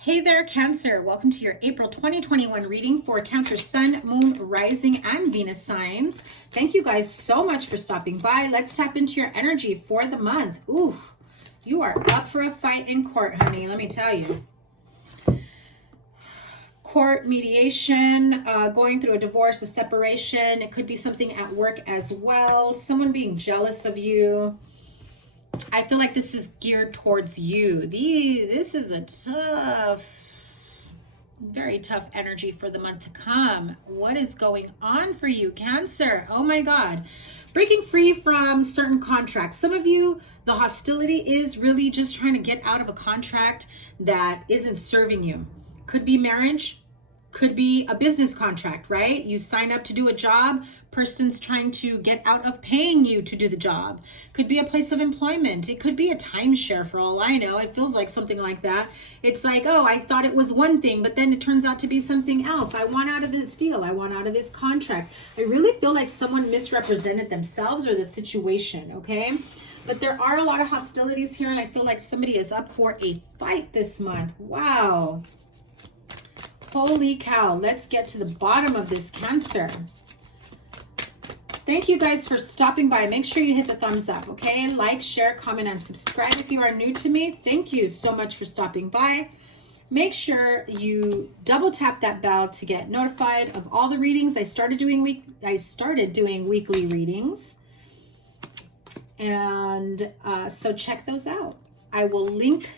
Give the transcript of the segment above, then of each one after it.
Hey there, Cancer. Welcome to your April 2021 reading for Cancer Sun, Moon, Rising, and Venus signs. Thank you guys so much for stopping by. Let's tap into your energy for the month. Ooh, you are up for a fight in court, honey. Let me tell you. Court, mediation, going through a divorce, a separation. It could be something at work as well. Someone being jealous of you. I feel like this is geared towards you. This is a very tough energy for the month to come. What is going on for you, Cancer? Oh my God. Breaking free from certain contracts. Some of you, the hostility is really just trying to get out of a contract that isn't serving you. Could be marriage, could be a business contract, right? You sign up to do a job, person's trying to get out of paying you to do the job. Could be a place of employment. It could be a timeshare for all I know. It feels like something like that. It's like, oh, I thought it was one thing, but then it turns out to be something else. I want out of this deal. I want out of this contract. I really feel like someone misrepresented themselves or the situation, okay? But there are a lot of hostilities here, and I feel like somebody is up for a fight this month. Wow. Holy cow. Let's get to the bottom of this, Cancer. Thank you guys for stopping by. Make sure you hit the thumbs up, okay? Like, share, comment, and subscribe if you are new to me. Thank you so much for stopping by. Make sure you double tap that bell to get notified of all the readings. I started doing weekly readings. And so check those out. I will link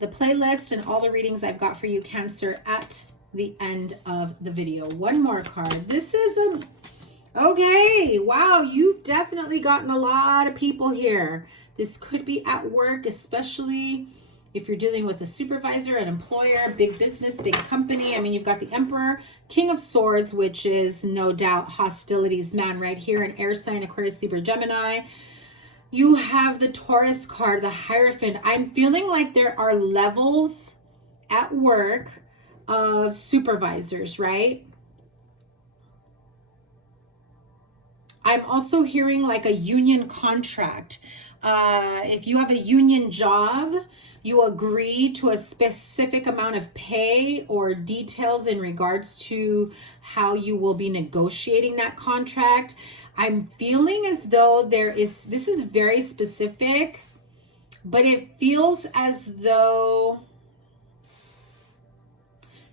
the playlist and all the readings I've got for you, Cancer, at the end of the video. One more card. This is okay. Wow, you've definitely gotten a lot of people here. This could be at work, especially if you're dealing with a supervisor, an employer, big business, big company. I mean, you've got the Emperor, King of Swords, which is no doubt hostilities man right here, an air sign, Aquarius, Libra, Gemini. You have the Taurus card, the Hierophant. I'm feeling like there are levels at work of supervisors, right? I'm also hearing like a union contract. If you have a union job, you agree to a specific amount of pay or details in regards to how you will be negotiating that contract. I'm feeling as though this is very specific, but it feels as though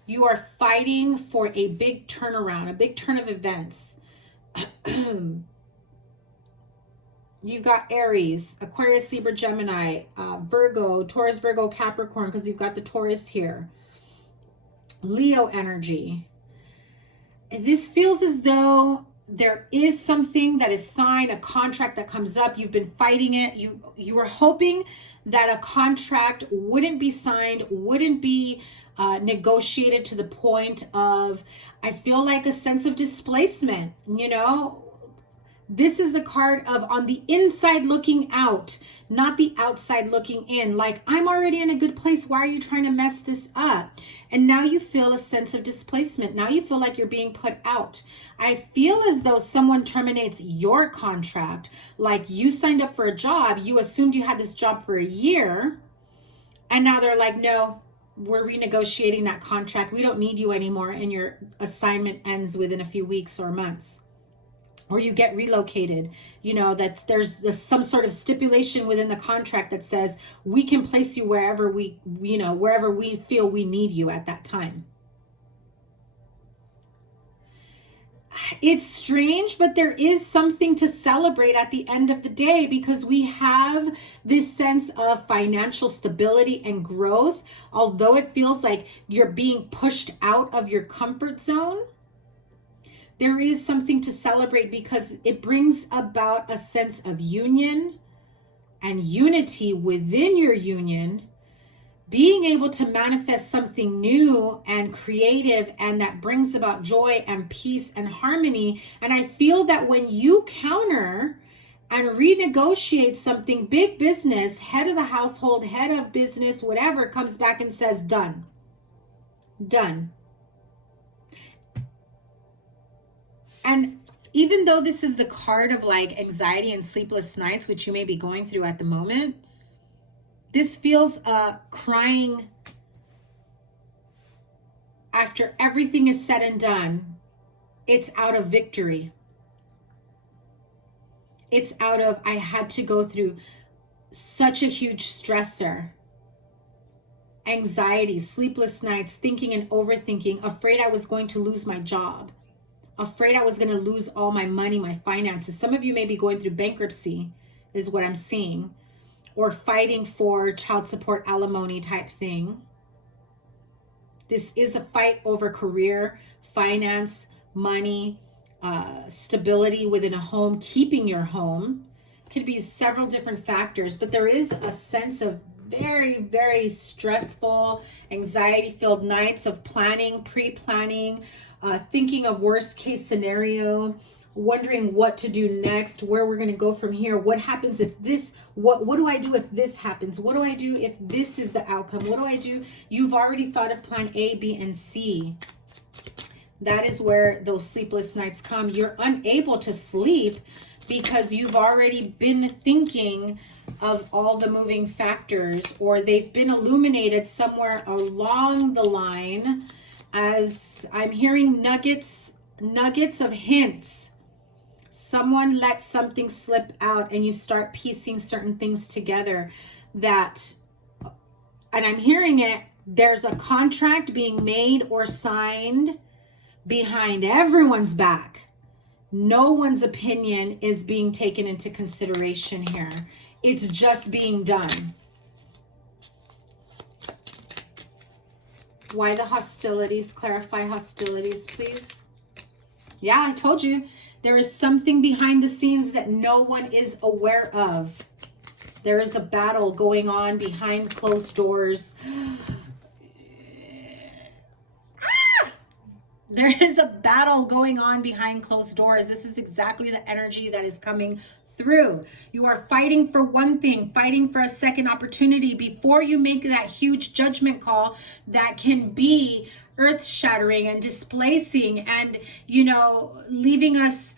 you are fighting for a big turnaround, a big turn of events. You've got Aries, Aquarius, Libra, Gemini, Virgo, Taurus, Virgo, Capricorn, because you've got the Taurus here. Leo energy. This feels as though there is something that is signed, a contract that comes up. You've been fighting it. You were hoping that a contract wouldn't be signed, wouldn't be negotiated to the point of, I feel like, a sense of displacement, you know? This is the card of on the inside looking out, not the outside looking in. Like, I'm already in a good place. Why are you trying to mess this up? And now you feel a sense of displacement. Now you feel like you're being put out. I feel as though someone terminates your contract. Like, you signed up for a job. You assumed you had this job for a year. And now they're like, no, we're renegotiating that contract. We don't need you anymore. And your assignment ends within a few weeks or months. Or you get relocated, you know, there's some sort of stipulation within the contract that says we can place you wherever we feel we need you at that time. It's strange, but there is something to celebrate at the end of the day, because we have this sense of financial stability and growth. Although it feels like you're being pushed out of your comfort zone, there is something to celebrate, because it brings about a sense of union and unity within your union, being able to manifest something new and creative, and that brings about joy and peace and harmony. And I feel that when you counter and renegotiate something, big business, head of the household, head of business, whatever, comes back and says, done. And even though this is the card of like anxiety and sleepless nights, which you may be going through at the moment, this feels crying after everything is said and done, it's out of victory. It's out of, I had to go through such a huge stressor, anxiety, sleepless nights, thinking and overthinking, afraid I was going to lose my job, afraid I was going to lose all my money, my finances. Some of you may be going through bankruptcy, is what I'm seeing, or fighting for child support, alimony type thing. This is a fight over career, finance, money, stability within a home, keeping your home. Could be several different factors, but there is a sense of very, very stressful, anxiety-filled nights of planning, pre-planning, thinking of worst case scenario, wondering what to do next, where we're going to go from here. What happens if this, what do I do if this happens? What do I do if this is the outcome? What do I do? You've already thought of plan A, B, and C. That is where those sleepless nights come. You're unable to sleep because you've already been thinking of all the moving factors, or they've been illuminated somewhere along the line, as I'm hearing nuggets of hints. Someone let something slip out and you start piecing certain things together that, and I'm hearing it, there's a contract being made or signed behind everyone's back. No one's opinion is being taken into consideration here. It's just being done. Why the hostilities? Clarify hostilities, please. Yeah, I told you. There is something behind the scenes that no one is aware of. There is a battle going on behind closed doors. There is a battle going on behind closed doors. This is exactly the energy that is coming through. You are fighting for one thing, fighting for a second opportunity before you make that huge judgment call that can be earth-shattering and displacing and, you know, leaving us,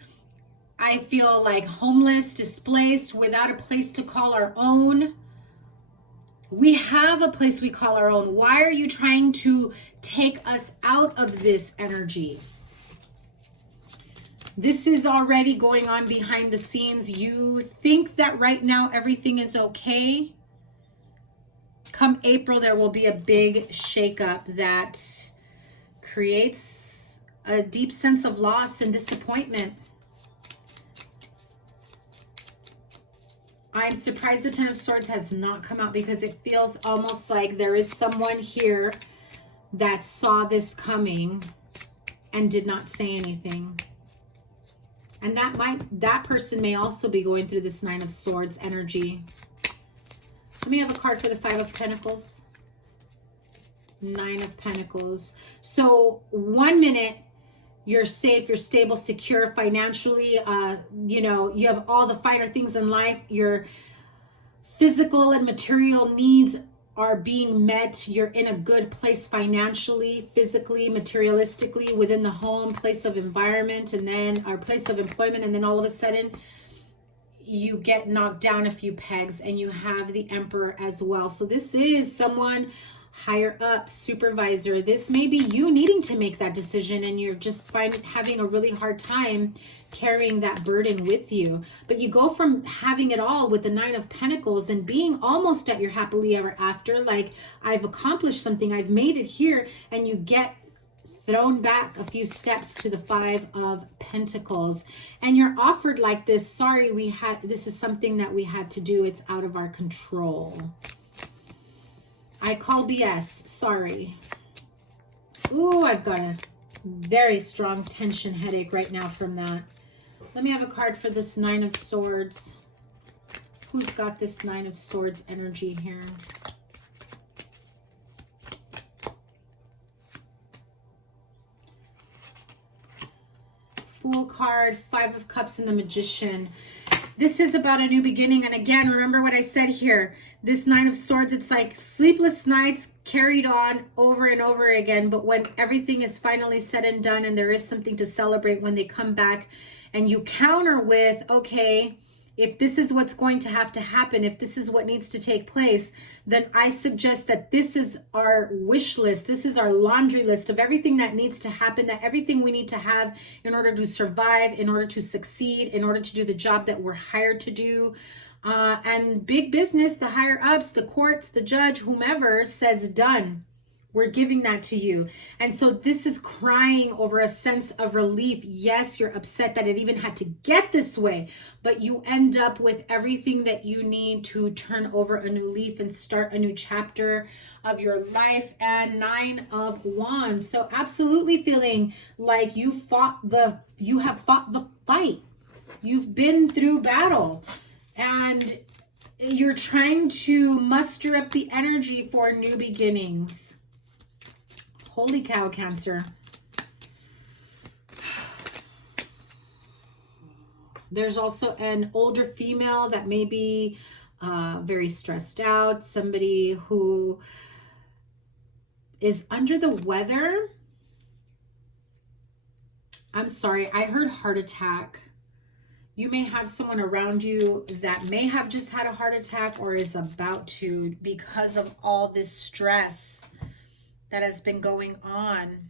I feel like, homeless, displaced, without a place to call our own. We have a place we call our own. Why are you trying to take us out of this energy? This is already going on behind the scenes. You think that right now everything is okay. Come April, there will be a big shakeup that creates a deep sense of loss and disappointment. I'm surprised the Ten of Swords has not come out, because it feels almost like there is someone here that saw this coming and did not say anything. And that person may also be going through this Nine of Swords energy. Let me have a card for the Five of Pentacles. Nine of Pentacles. So 1 minute, you're safe, you're stable, secure financially. You know, you have all the finer things in life. Your physical and material needs are being met. You're in a good place financially, physically, materialistically, within the home, place of environment, and then our place of employment. And then all of a sudden, you get knocked down a few pegs and you have the Emperor as well. So this is someone higher up, supervisor. This may be you needing to make that decision, and you're just having a really hard time carrying that burden with you. But you go from having it all with the Nine of Pentacles and being almost at your happily ever after, like, I've accomplished something, I've made it here, and you get thrown back a few steps to the Five of Pentacles, and you're offered like this, sorry, this is something that we had to do, it's out of our control. I call BS, sorry. Ooh, I've got a very strong tension headache right now from that. Let me have a card for this Nine of Swords. Who's got this Nine of Swords energy here? Fool card, Five of Cups, and the Magician. This is about a new beginning. And again, remember what I said here. This Nine of Swords, it's like sleepless nights carried on over and over again. But when everything is finally said and done and there is something to celebrate, when they come back and you counter with, okay, if this is what's going to have to happen, if this is what needs to take place, then I suggest that this is our wish list. This is our laundry list of everything that needs to happen, that everything we need to have in order to survive, in order to succeed, in order to do the job that we're hired to do. And big business, the higher ups, the courts, the judge, whomever says done. We're giving that to you. And so this is crying over a sense of relief. Yes, you're upset that it even had to get this way, but you end up with everything that you need to turn over a new leaf and start a new chapter of your life. And 9 of Wands. So absolutely feeling like you have fought the fight. You've been through battle and you're trying to muster up the energy for new beginnings. Holy cow, Cancer. There's also an older female that may be very stressed out. Somebody who is under the weather. I'm sorry, I heard heart attack. You may have someone around you that may have just had a heart attack or is about to because of all this stress that has been going on.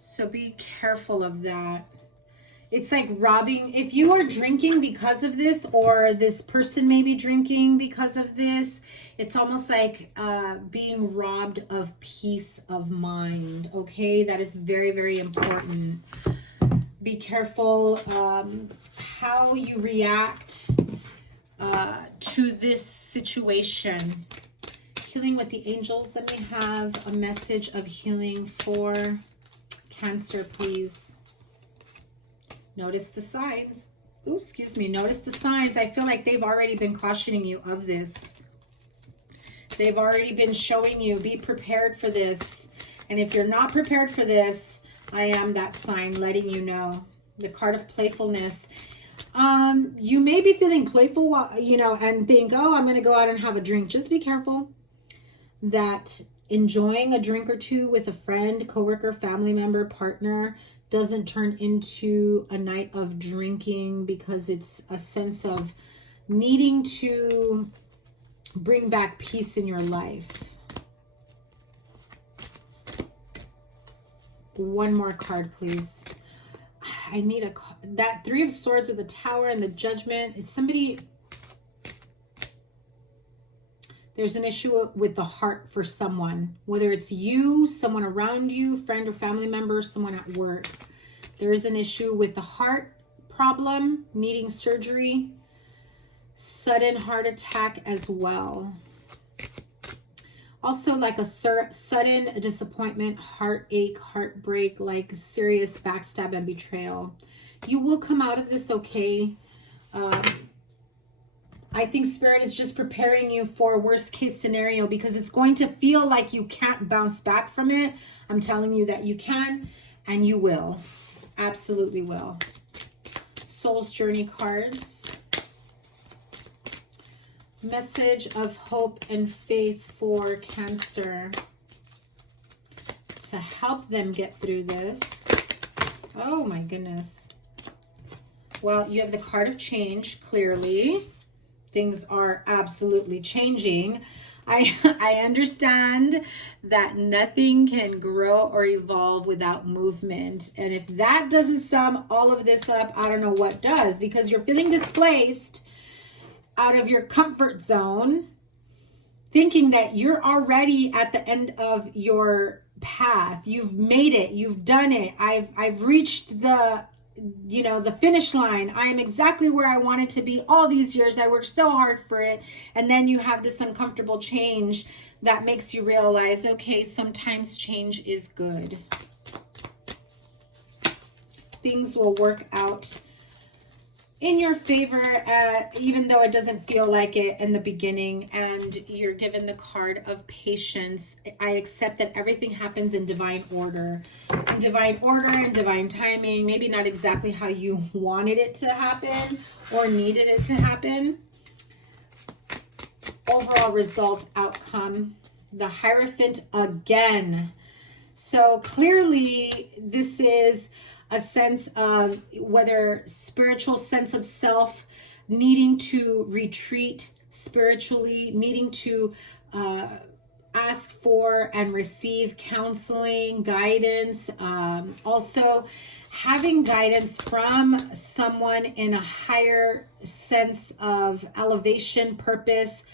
So be careful of that. It's like robbing. If you are drinking because of this, or this person may be drinking because of this, it's almost like being robbed of peace of mind. Okay, that is very, very important. Be careful how you react to this situation. Healing with the angels. Let me have a message of healing for Cancer, please. Notice the signs. Ooh, excuse me. Notice the signs. I feel like they've already been cautioning you of this. They've already been showing you, be prepared for this. And if you're not prepared for this, I am that sign letting you know. The card of playfulness. You may be feeling playful, and think, oh, I'm going to go out and have a drink. Just be careful that enjoying a drink or two with a friend, coworker, family member, partner doesn't turn into a night of drinking, because it's a sense of needing to bring back peace in your life. One more card, please. I need that 3 of Swords with the Tower and the Judgment. Is somebody... There's an issue with the heart for someone, whether it's you, someone around you, friend or family member, someone at work. There is an issue with the heart problem, needing surgery, sudden heart attack as well. Also like a sudden disappointment, heartache, heartbreak, like serious backstab and betrayal. You will come out of this okay. I think Spirit is just preparing you for a worst case scenario, because it's going to feel like you can't bounce back from it. I'm telling you that you can, and you will. Absolutely will. Soul's Journey cards. Message of hope and faith for Cancer to help them get through this. Oh my goodness. Well, you have the card of change, clearly. Things are absolutely changing. I understand that nothing can grow or evolve without movement. And if that doesn't sum all of this up, I don't know what does, because you're feeling displaced out of your comfort zone, thinking that you're already at the end of your path. You've made it. You've done it. I've reached the finish line. I am exactly where I wanted to be all these years. I worked so hard for it. And then you have this uncomfortable change that makes you realize, okay, sometimes change is good. Things will work out in your favor, even though it doesn't feel like it in the beginning. And you're given the card of patience. I accept that everything happens in divine order. In divine order and divine timing. Maybe not exactly how you wanted it to happen or needed it to happen. overall result outcome. The Hierophant again. So clearly this is a sense of whether spiritual sense of self, needing to retreat spiritually, needing to ask for and receive counseling, guidance, also having guidance from someone in a higher sense of elevation, purpose,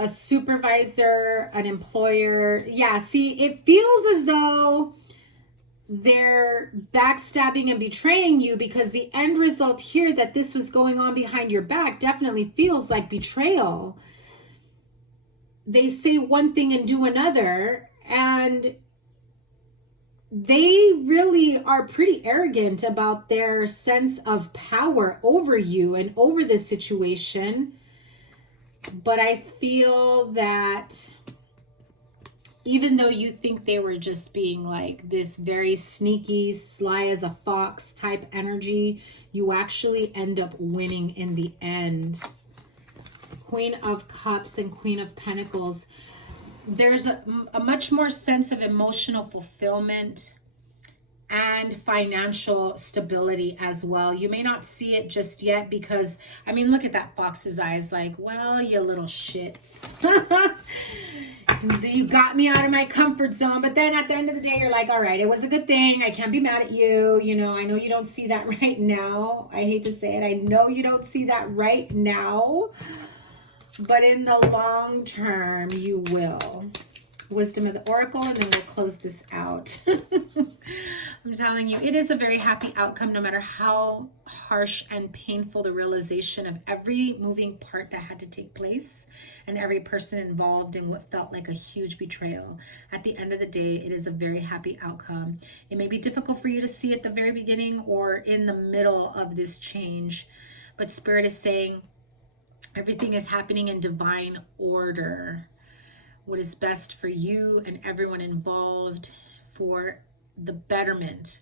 a supervisor, an employer. Yeah, see, it feels as though they're backstabbing and betraying you, because the end result here, that this was going on behind your back, definitely feels like betrayal. They say one thing and do another, and they really are pretty arrogant about their sense of power over you and over this situation. But I feel that even though you think they were just being like this very sneaky, sly as a fox type energy, you actually end up winning in the end. Queen of Cups and Queen of Pentacles. There's a much more sense of emotional fulfillment and financial stability as well. You may not see it just yet because, I mean, look at that fox's eyes, like, well, you little shits. You got me out of my comfort zone. But then at the end of the day, you're like, all right, it was a good thing. I can't be mad at you. You know, I know you don't see that right now. I hate to say it. I know you don't see that right now. But in the long term, you will. Wisdom of the Oracle, and then we'll close this out. I'm telling you, it is a very happy outcome, no matter how harsh and painful the realization of every moving part that had to take place and every person involved in what felt like a huge betrayal. At the end of the day, it is a very happy outcome. It may be difficult for you to see at the very beginning or in the middle of this change, but Spirit is saying everything is happening in divine order. What is best for you and everyone involved, for the betterment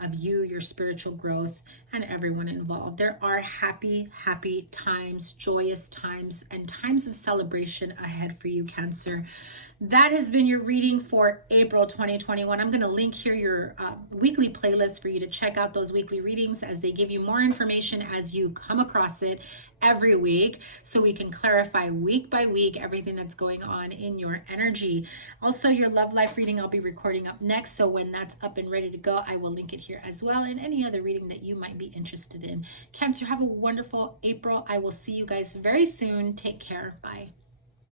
of you, your spiritual growth, and everyone involved. There are happy, happy times, joyous times, and times of celebration ahead for you, Cancer. That has been your reading for April 2021. I'm going to link here your weekly playlist for you to check out those weekly readings, as they give you more information as you come across it every week, so we can clarify week by week everything that's going on in your energy. Also, your love life reading I'll be recording up next, so when that's up and ready to go, I will link it here as well, and any other reading that you might be interested in. Cancer, have a wonderful April. I will see you guys very soon. Take care. Bye.